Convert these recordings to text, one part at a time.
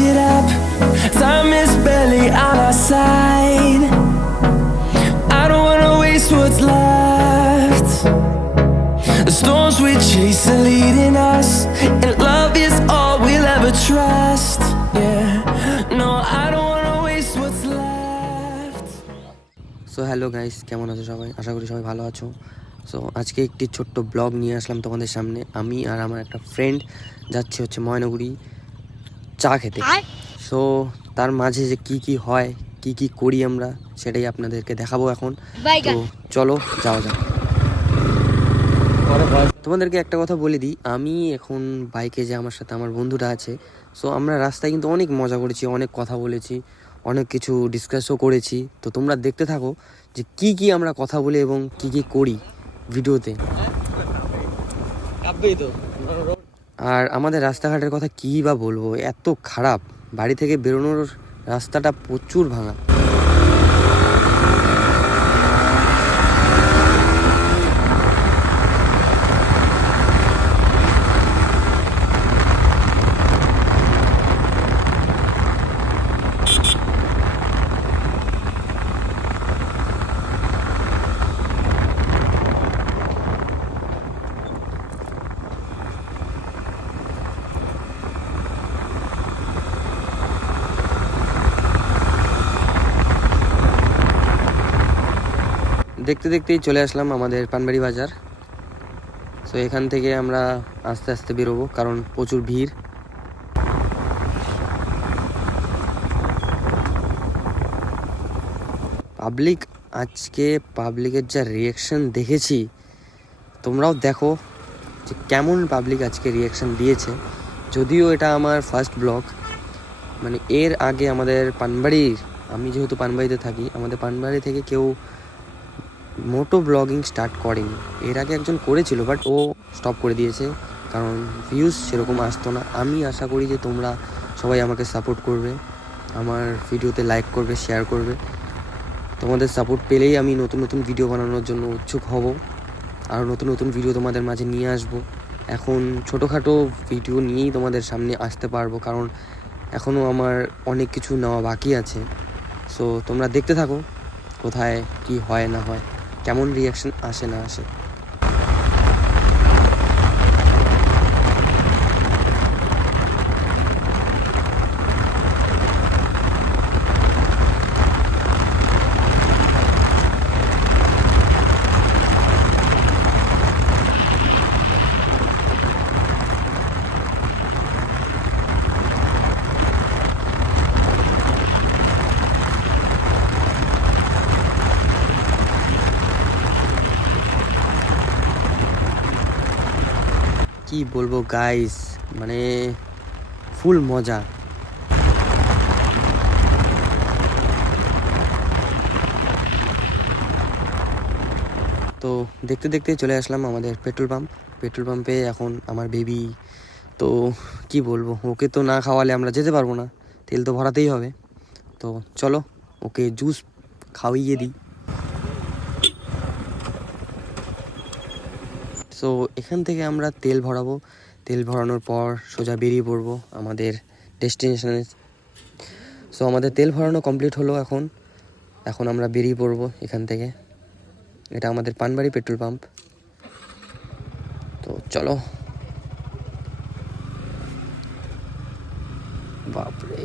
get up. Time is barely on our side. I don't wanna waste what's left. The storms we chase are leading us, and love is all we'll ever trust. Yeah, no, I don't wanna waste what's left. So hello guys, কেমন আছো সবাই? আশা করি সবাই ভালো আছো। So আজকে একটি ছোট্ট ব্লগ নিয়ে আসলাম তোমাদের সামনে। আমি আর আমার একটা ফ্রেন্ড যাচ্ছি হচ্ছে ময়নাগুড়ি চা খেতে। সো তার মাঝে যে কি হয়, কি করি আমরা, সেটাই আপনাদেরকে দেখাবো এখন। তো চলো যাওয়া যাক। তোমাদেরকে একটা কথা বলে দিই, আমি এখন বাইকে যে আমার সাথে আমার বন্ধুটা আছে, সো আমরা রাস্তায় কিন্তু অনেক মজা করেছি, অনেক কথা বলেছি, অনেক কিছু ডিসকাসও করেছি। তো তোমরা দেখতে থাকো যে কি আমরা কথা বলি এবং কি করি ভিডিওতে। আর আমাদের রাস্তাঘাটের কথা কী বা বলবো, এত খারাপ। বাড়ি থেকে বেরোনোর রাস্তাটা প্রচুর ভাঙা। দেখতে দেখতেই চলে আসলাম আমাদের পানবাড়ি বাজার। সো এখান থেকে আমরা আস্তে আস্তে বেরোবো, কারণ প্রচুর ভিড়। পাবলিকের যা রিয়াকশন দেখেছি, তোমরাও দেখো যে কেমন পাবলিক আজকে রিয়াকশন দিয়েছে। যদিও এটা আমার ফার্স্ট ব্লগ, মানে এর আগে আমাদের পানবাড়ির, আমি যেহেতু পানবাড়িতে থাকি, আমাদের পানবাড়ি থেকে কেউ মোটো ব্লগিং স্টার্ট করেনি। এর আগে একজন করেছিল, বাট ও স্টপ করে দিয়েছে, কারণ ভিউজ সেরকম আসতো না। আমি আশা করি যে তোমরা সবাই আমাকে সাপোর্ট করবে, আমার ভিডিওতে লাইক করবে, শেয়ার করবে। তোমাদের সাপোর্ট পেলেই আমি নতুন নতুন ভিডিও বানানোর জন্য উৎসুক হব, আর নতুন নতুন ভিডিও তোমাদের মাঝে নিয়ে আসব। এখন ছোটোখাটো ভিডিও নিয়েই তোমাদের সামনে আসতে পারবো, কারণ এখনও আমার অনেক কিছু নেওয়া বাকি আছে। সো তোমরা দেখতে থাকো কোথায় কি হয় না হয়, কেমন রিয়াকশন আসে না আসে। কি বলবো গাইস, মানে ফুল মজা। তো দেখতে দেখতে চলে আসলাম আমাদের পেট্রোল পাম্পে। এখন আমার বেবি, তো কি বলবো, ওকে তো না খাওয়ালে আমরা যেতে পারবো না, তেল তো ভরাতেই হবে। তো চলো ওকে জুস খাওয়িয়ে দিই। সো এখান থেকে আমরা তেল ভরাবো, তেল ভরানোর পর সোজা বেরিয়ে পড়বো আমাদের ডেস্টিনেশনে। সো আমাদের তেল ভরানো কমপ্লিট হলো। এখন আমরা বেরিয়ে পড়বো এখান থেকে। এটা আমাদের পানবাড়ি পেট্রোল পাম্প। তো চলো। বাপরে,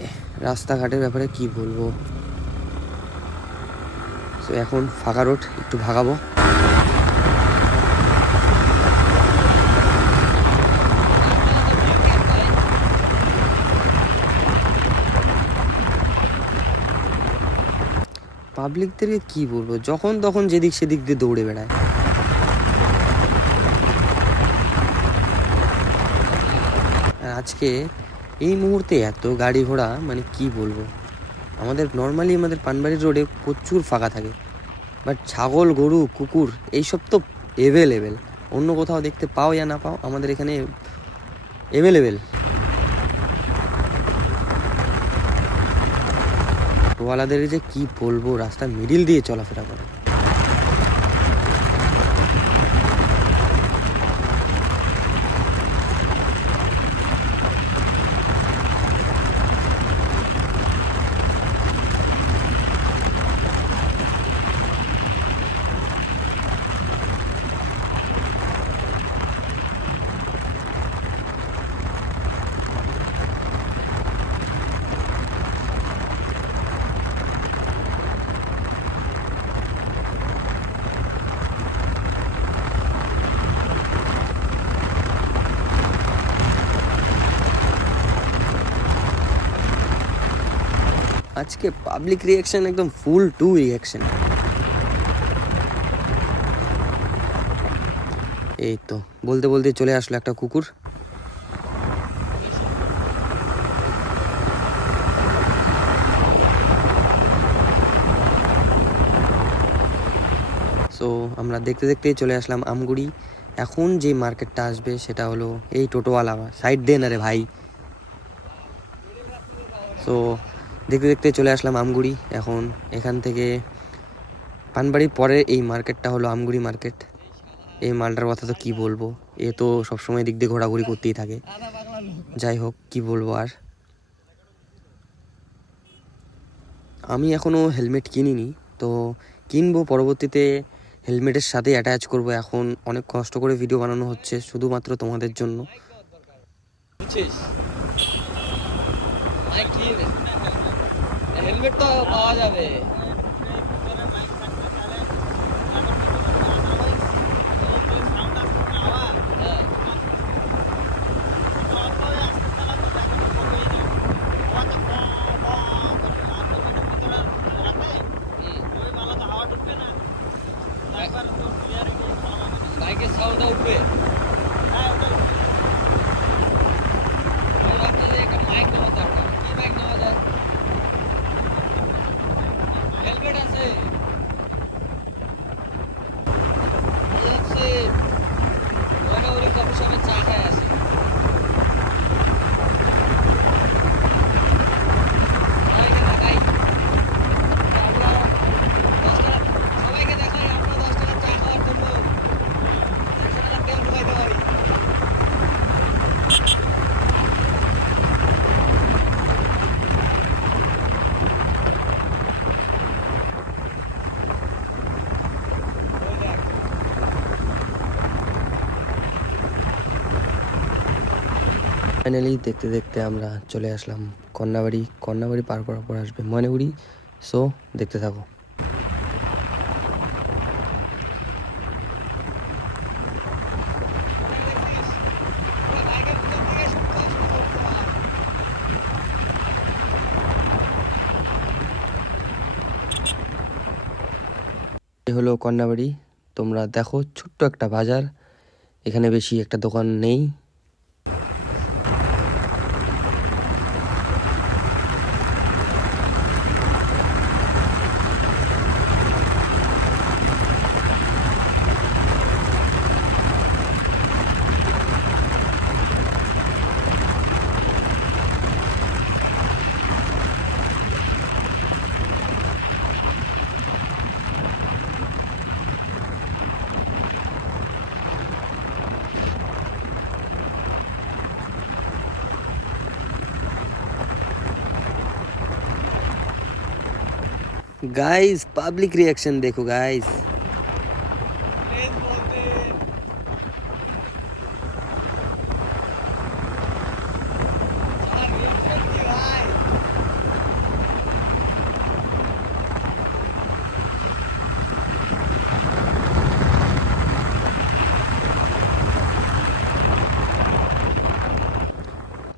রাস্তাঘাটের ব্যাপারে কি বলবো। সো এখন ফাঁকা রোড, একটু ভাগাবো। পাবলিকদেরকে কি বলবো, যখন তখন যেদিক সেদিক দিয়ে দৌড়ে বেড়ায়। আর আজকে এই মুহূর্তে এত গাড়ি ঘোড়া, মানে কি বলবো। নর্মালি আমাদের পানবাড়ির রোডে প্রচুর ফাঁকা থাকে, বাট ছাগল, গরু, কুকুর এইসব তো এভেলেবেল। অন্য কোথাও দেখতে পাও या না পাও, আমাদের এখানে এভেলেবেল। টোয়ালাদের যে কি বলবো, রাস্তার মিডিল দিয়ে চলাফেরা করে। আজকে পাবলিক রিয়াকশন একদম ফুল টু রিয়াকশন। এই তো বলতে বলতে চলে আসলো একটা কুকুর। সো আমরা দেখতে দেখতেই চলে আসলাম আমগুড়ি। এখন যে মার্কেটটা আসবে সেটা হলো এই টোটোওয়ালা, সাইড দে না রে ভাই। সো দেখতে দেখতে চলে আসলাম আমগুড়ি। এখন এখান থেকে পানবাড়ির পরে এই মার্কেটটা হলো আমগুড়ি মার্কেট। এই মালটার কথা তো কী বলবো, এ তো সবসময় দিক দিয়ে ঘোরাঘুরি করতেই থাকে। যাই হোক, কি বলবো আর। আমি এখনও হেলমেট কিনিনি, তো কিনবো পরবর্তীতে। হেলমেটের সাথে অ্যাটাচ করব। এখন অনেক কষ্ট করে ভিডিও বানানো হচ্ছে শুধুমাত্র তোমাদের জন্য। হেলমেট তো পাওয়া যাবে। বাইকের সাউন্ড উঠবে। মাইক নেওয়া দরকার। কি বাইক নেওয়া যায়? হেলমেট আছে। কফি শপে চা খায় আছে। সবাইকে দেখাই আমরা 10 টাকা চা খাওয়ার জন্য 100 টাকা তেল ঢুকাইতে পারি। ফাইনালি দেখতে দেখতে আমরা চলে আসলাম কন্যাবাড়ি। কন্যাবাড়ি পার করার পর আসবে ময়নাগুড়ি। সো দেখতে থাকো। এই হলো কন্যাবাড়ি। তোমরা দেখো, ছোট্ট একটা বাজার, এখানে বেশি একটা দোকান নেই। गाइस पब्लिक रिएक्शन देखो गाइस।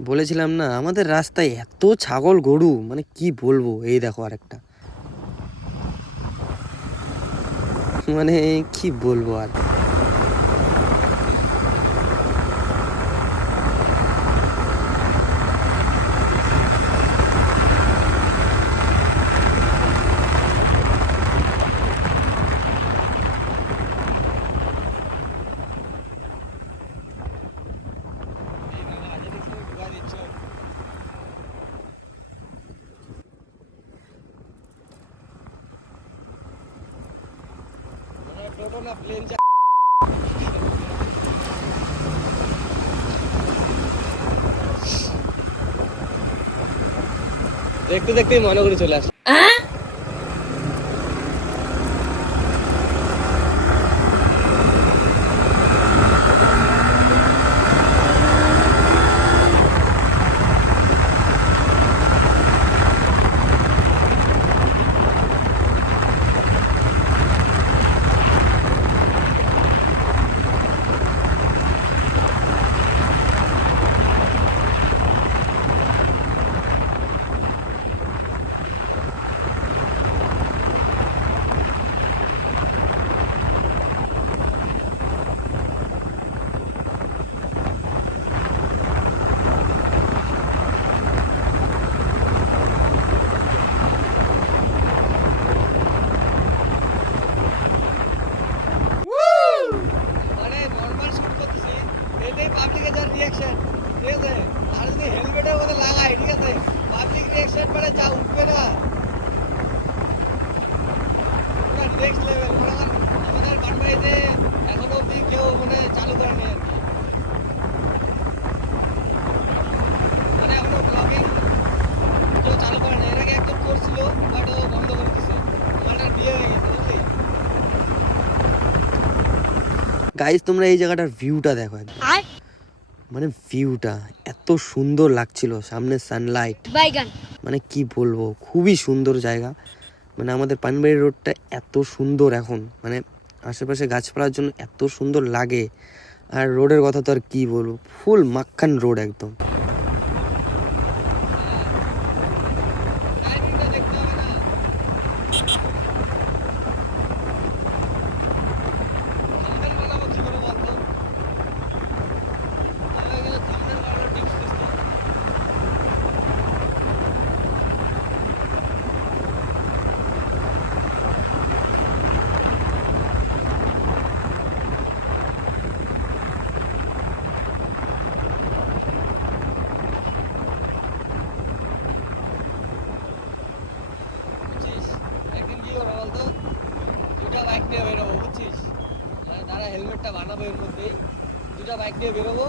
বলেছিলাম না আমাদের রাস্তায় এত ছাগল গরু, মানে কি বলবো। এই দেখো আরেকটা, মানে কি বলবো আর। দেখতে দেখতেই মনে করে চলে আসে। বাট ও বন্ধ করে দিছে। মালটার বিয়ে হয়ে গেছে বুঝলি? গাইস তোমরা এই জায়গাটার ভিউটা দেখো একদম। মানে ভিউটা এত সুন্দর লাগছিল, সামনে সানলাইট, মানে কি বলবো, খুবই সুন্দর জায়গা। মানে আমাদের পানবাড়ি রোডটা এত সুন্দর এখন, মানে আশেপাশে গাছপালার জন্য এত সুন্দর লাগে। আর রোডের কথা তো আর কি বলবো, ফুল মাখন রোড একদম। টাইমিংটা দেখতে হবে না? থাম্বনেল বানাবো কি করে বলতো? আমি কিন্তু থাম্বনেল বানানোর টিপস দিচ্ছি। বুঝছিস? একদিন কি করবো বলতো? দুটা বাইক নিয়ে বেরোবো বুঝছিস? মানে তারা হেলমেটটা বানাবো এর মধ্যেই। দুটা বাইক নিয়ে বেরোবো,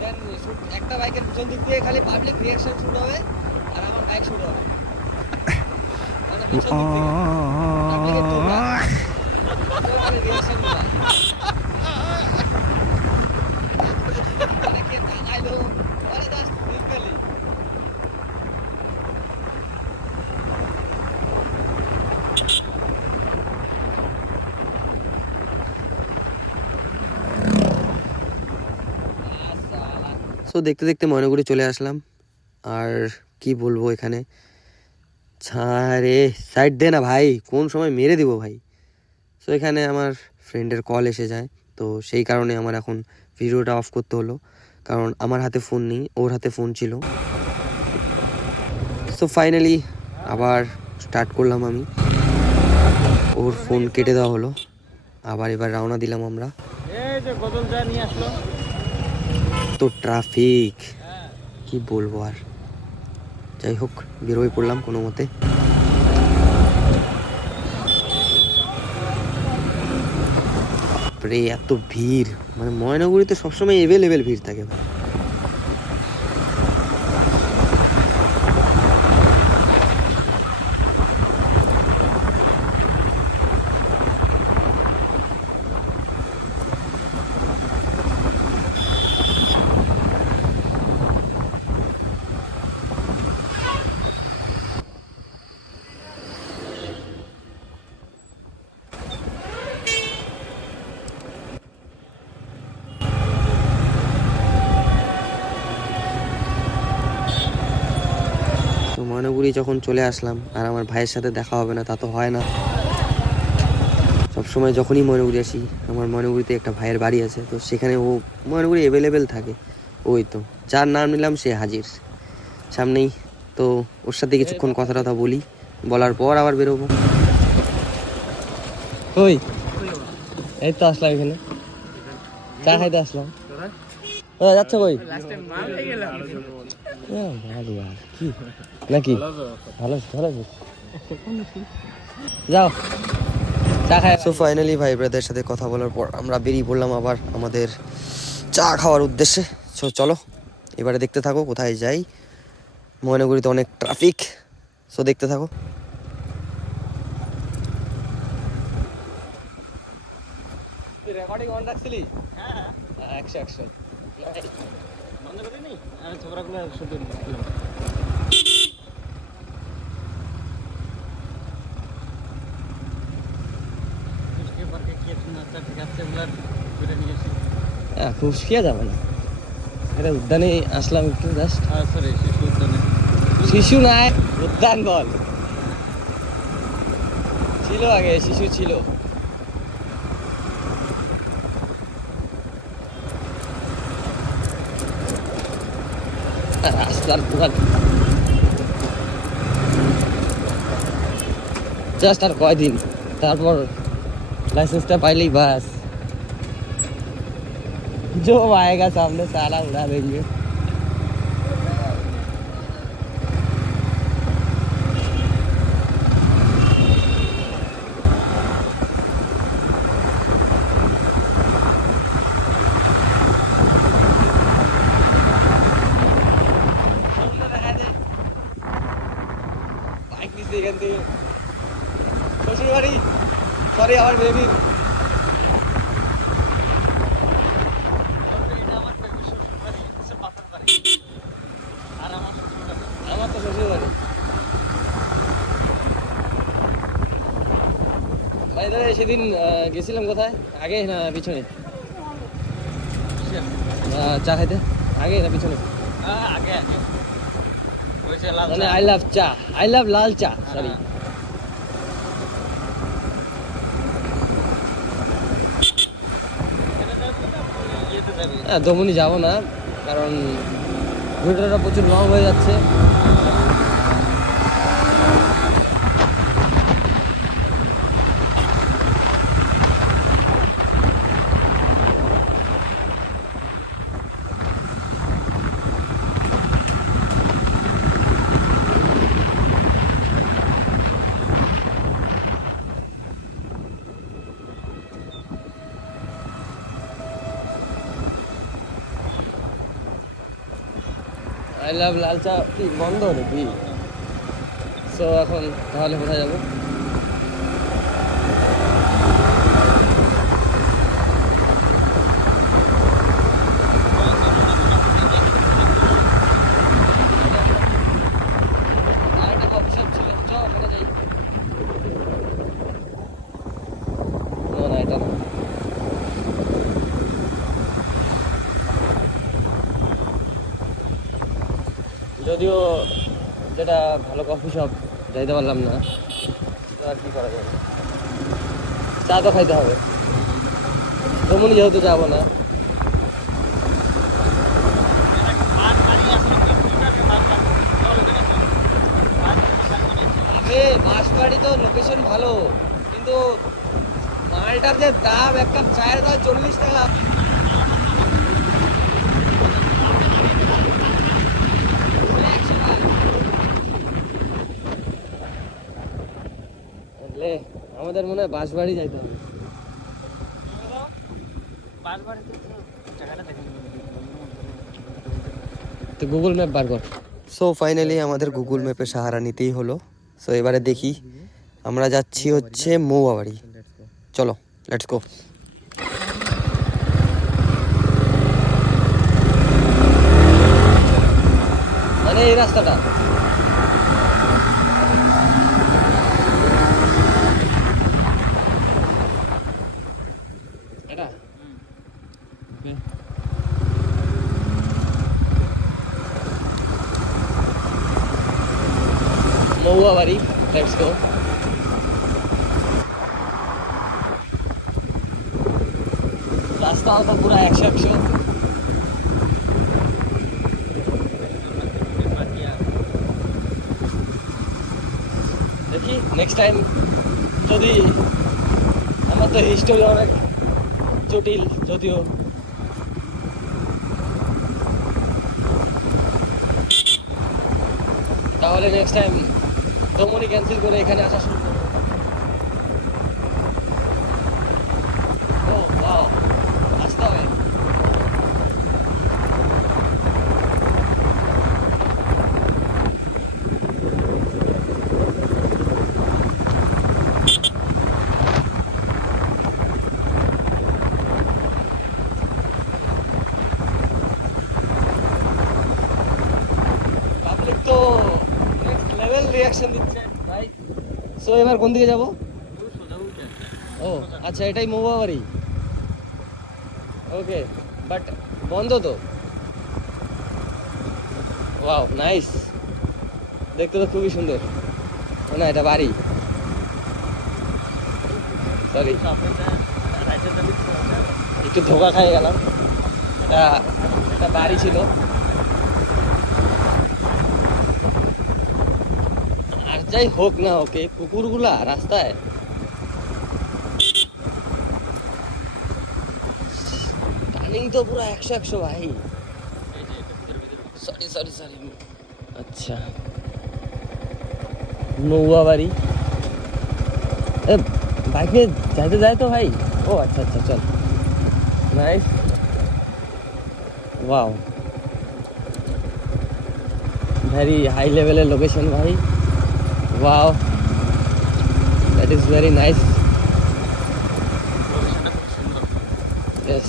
দেন একটা বাইকের পিছন দিক দিয়ে খালি পাবলিক রিয়াকশন শুট হবে, আর আমার বাইক শুট হবে। মানে পিছন দিক থেকে পাবলিকের তোমরা খালি রিয়াকশন দিবা। মানে কে তাকাইলো, মানে জাস্ট সিম্পলি। সো দেখতে দেখতে ময়নাগুড়ি চলে আসলাম। আর কি বলবো, এখানে ছাড়ে সাইড দে না ভাই, কোন সময় মেরে দিব ভাই। সো এখানে আমার ফ্রেন্ডের কল এসে যায়, তো সেই কারণে আমার এখন ভিডিওটা অফ করতে হলো, কারণ আমার হাতে ফোন নেই, ওর হাতে ফোন ছিল। সো ফাইনালি আবার স্টার্ট করলাম আমি, ওর ফোন কেটে দেওয়া হলো, আবার এবার রওনা দিলাম আমরা। এই যে বদল যা নিয়ে আসলো। তো ট্রাফিক কি বলবো আর, যাই হোক বেরোয় পড়লাম কোনো মতে। বাপরে এত ভিড়, মানে ময়নাগুড়িতে সবসময় এভেলেবেল ভিড় থাকে ভাই। তো ময়নাগুড়ি যখন চলে আসলাম, আর আমার ভাইয়ের সাথে দেখা হবে না তা তো হয় না। সবসময় যখনই ময়নাগুড়ি আসি, আমার ময়নাগুড়িতে একটা ভাইয়ের বাড়ি আছে, তো সেখানে ও ময়নাগুড়ি অ্যাভেলেবেল থাকে। ওই তো যার নাম নিলাম সে হাজির সামনেই। তো ওর সাথে কিছুক্ষণ কথা টথা বলি, বলার পর আবার বেরোবো। ওই এই তো আসলাম এখানে, চা খাইতে আসলাম। যাচ্ছ কই? ভালো আর কি নাকি, ভালো ভালো যাও চা খাই। সো ফাইনালি ভাই ব্রাদারের সাথে কথা বলার পর আমরা বেরিয়ে পড়লাম আবার আমাদের চা খাওয়ার উদ্দেশ্যে। সো চলো এবারে দেখতে থাকো কোথায় যাই। ময়নাগুড়িতে অনেক ট্রাফিক, সো দেখতে থাকো। তুই রেকর্ডিং অন রাখছিলি? হ্যাঁ 100 বন্ধ করে নি, আমি ছোকরাগুলো শুধু নিলাম। খুশকিয়া যাবে না, এটা উদ্যানে আসলাম একটু জাস্ট। সরি শিশু উদ্যানে। শিশু নাই, উদ্যান বল। ছিল আগে শিশু ছিল। রাস্তার পুরা জাস্ট আর কয়দিন, তারপর लाइसेंसটা पाइली बस जो आएगा सामने सारा उड़ा देंगे। বাইক নিচে এখান থেকে শ্বশুর বাড়ি, সরি আমার বেবি। আমার তো শ্বশুর বাড়ি। ভাই দাদা সেদিন গেছিলাম কোথায়, আগে না পিছনে? চা খাইতে আগে না পিছনে? আগে আগে ওইসে লাল মানে আই লাভ চা, আই লাভ লাল চা, সরি। দমনি যাবো না, কারণ ভিডিওটা প্রচুর লং হয়ে যাচ্ছে। আই লাভ লাল চা কি বন্ধ নাকি? সো এখন তাহলে কোথায় যাবো? আরেকটা কফি শপ ছিল, চ ওখানে যাই। না না, এটা না। যদিও যেটা ভালো কফি শপ যাইতে পারলাম না, তো আর কি করা যাবে, চা তো খাইতে হবে। তেমনই যেহেতু যাবো না। আবে বাঁশবাড়ি তো লোকেশন ভালো, কিন্তু মালটার যে দাম, এক কাপ চায়ের দাম 40 টাকা। বুঝলে, আমাদের মনে হয় বাঁশবাড়ি যাইতে হবে। তো গুগল ম্যাপ বার কর। সো ফাইনালি আমাদের গুগল ম্যাপের সাহারা নিতেই হলো। সো এবারে দেখি, আমরা যাচ্ছি হচ্ছে মৌয়াবাড়ি। চলো, লেটস গো। মানে এই রাস্তাটা এটা মৌয়াবাড়ি, লেটস গো। রাস্তাও তো পুরো 100-100। দেখি নেক্সট টাইম যদি, আমার তো হিস্টোরি অনেক জটিল যদিও, তাহলে নেক্সট টাইম দমনি ক্যান্সেল করে এখানে আসা শুরু করবো। ও ওয়াও, আসতে হবে। পাবলিক তো নেক্সট লেভেল রিয়াকশন দিচ্ছে ভাই। সো এবার কোন দিকে যাব? ও আচ্ছা, এটাই মৌয়াবাড়ি। ওকে, বাট বন্ধ তো। ওয়াও নাইস, দেখতে তো খুবই সুন্দর। না এটা বাড়ি, সরি একটু ধোকা খাই গেলাম। এটা একটা বাড়ি ছিল। আর যাই হোক না, ওকে কুকুরগুলা রাস্তায়, টার্নিং তো পুরো 100-100 ভাই। Sorry sorry sorry. আচ্ছা, মৌয়াবাড়ি। এ বাইক নিয়ে যাইতে যায় তো ভাই। ও আচ্ছা আচ্ছা, চল। নাইস, ওয়াও, ভেরি হাই লেভেলের লোকেশন ভাই। Wow, that is very nice. লোকেশনটা খুব সুন্দর। ইয়েস।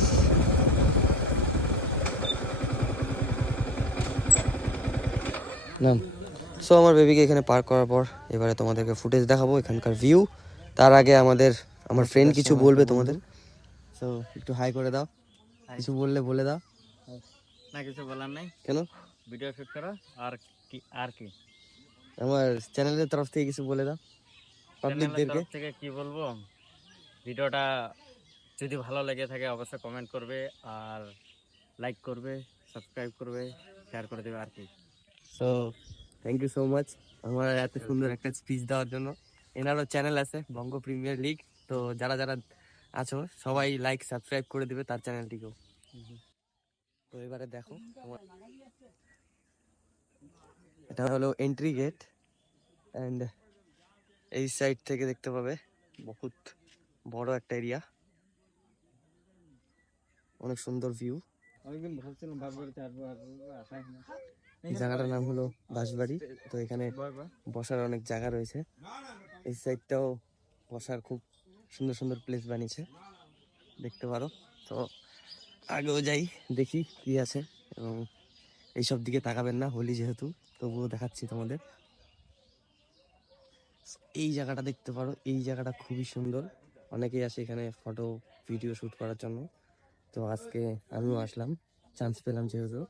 নাম। সো আমার বেবিকে এখানে পার্ক করার পর এবারে তোমাদেরকে ফুটেজ দেখাবো এখানকার ভিউ। তার আগে আমার ফ্রেন্ড কিছু বলবে তোমাদের। সো একটু হাই করে দাও, কিছু বলে দাও। না কিছু বলার নাই, কেন? ভিডিও শুট করো আর কি আমার চ্যানেলের তরফ থেকে কিছু বলে দাও চ্যানেলের পাবলিকদেরকে। তরফ থেকে কি বলবো, ভিডিওটা যদি ভালো লেগে থাকে অবশ্যই কমেন্ট করবে, আর লাইক করবে, সাবস্ক্রাইব করবে, শেয়ার করে দেবে আর কি। So thank you so much আমার এত সুন্দর একটা স্পিচ দেওয়ার জন্য। এনারও চ্যানেল আছে বঙ্গ প্রিমিয়ার লিগ, তো যারা যারা আছো সবাই লাইক সাবস্ক্রাইব করে দিবে তার চ্যানেলটিকেও। তো এবারে দেখো এটা হলো এন্ট্রি গেট, অ্যান্ড এই সাইড থেকে দেখতে পাবে বহুত বড় একটা এরিয়া, অনেক সুন্দর ভিউ। অনেকদিন ভাবছিলাম বাসবাড়িতে আসবো আসাই না। এই জায়গাটার নাম হলো বাঁশবাড়ি। তো এখানে বসার অনেক জায়গা রয়েছে, এই সাইডটাও বসার খুব সুন্দর সুন্দর প্লেস বানিয়েছে, দেখতে পারো। তো আগেও যাই দেখি কি আছে, এবং এইসব দিকে তাকাবেন না, হোলি যেহেতু, তবুও দেখাচ্ছি তোমাদের। এই জায়গাটা দেখতে পারো, এই জায়গাটা খুবই সুন্দর, অনেকেই আসে এখানে ফটো ভিডিও শুট করার জন্য। তো আজকে আমিও আসলাম, চান্স পেলাম যেহেতু।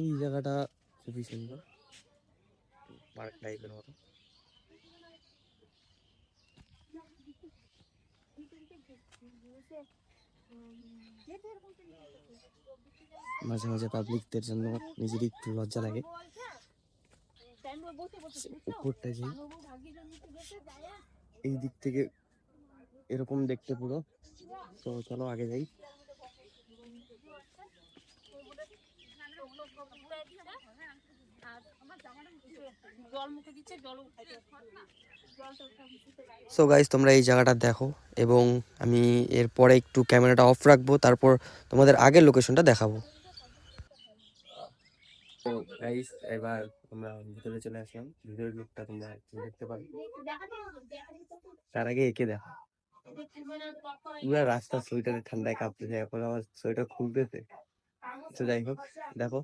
এই জায়গাটা খুবই সুন্দর, পার্ক টাইপের মতো। মাঝে মাঝে পাবলিকদের জন্য নিজেরই একটু লজ্জা লাগে। উপরটা যাই, এই দিক থেকে এরকম দেখতে পুরো। তো চলো আগে যাই। সো গাইস তোমরা এই জায়গাটা দেখো, এবং আমি এরপরে একটু ক্যামেরাটা অফ রাখবো, তারপর তোমাদের আগের লোকেশনটা দেখাবো। তো গাইস এবার আমরা ভিতরে চলে আসলাম, ভিতরের লুকটা তোমরা দেখতে পাবে। তার আগে একে দেখো, পুরা রাস্তা সোয়েটারে ঠান্ডায় কাঁপতেছে, এখন আমার সোয়েটার খুলতেছে। তো যাই হোক দেখো,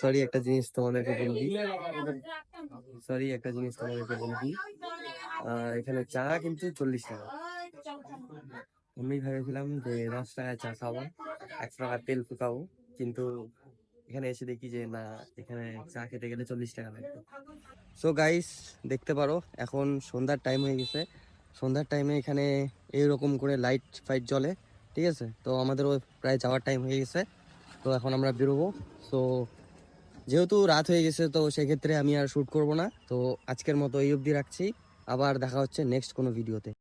সরি একটা জিনিস তোমাদেরকে বলে দিই, এখানে চা কিন্তু 40 টাকা। আমি ভেবেছিলাম যে 10 টাকায় চা খাবো, 1 টাকা তেল ফুকাবো, কিন্তু এখানে এসে দেখি যে না, এখানে চা খেতে গেলে 40 টাকা লাগবে। সো গাইস দেখতে পারো এখন সন্ধ্যার টাইম হয়ে গেছে, সন্ধ্যার টাইমে এখানে এইরকম করে লাইট ফাইট জ্বলে, ঠিক আছে। তো আমাদেরও প্রায় যাওয়ার টাইম হয়ে গেছে, তো এখন আমরা বেরোবো। সো যেহেতু রাত হয়ে গেছে, তো সেক্ষেত্রে আমি আর শ্যুট করব না। তো আজকের মতো এই অবধি রাখছি, আবার দেখা হচ্ছে নেক্সট কোনো ভিডিওতে।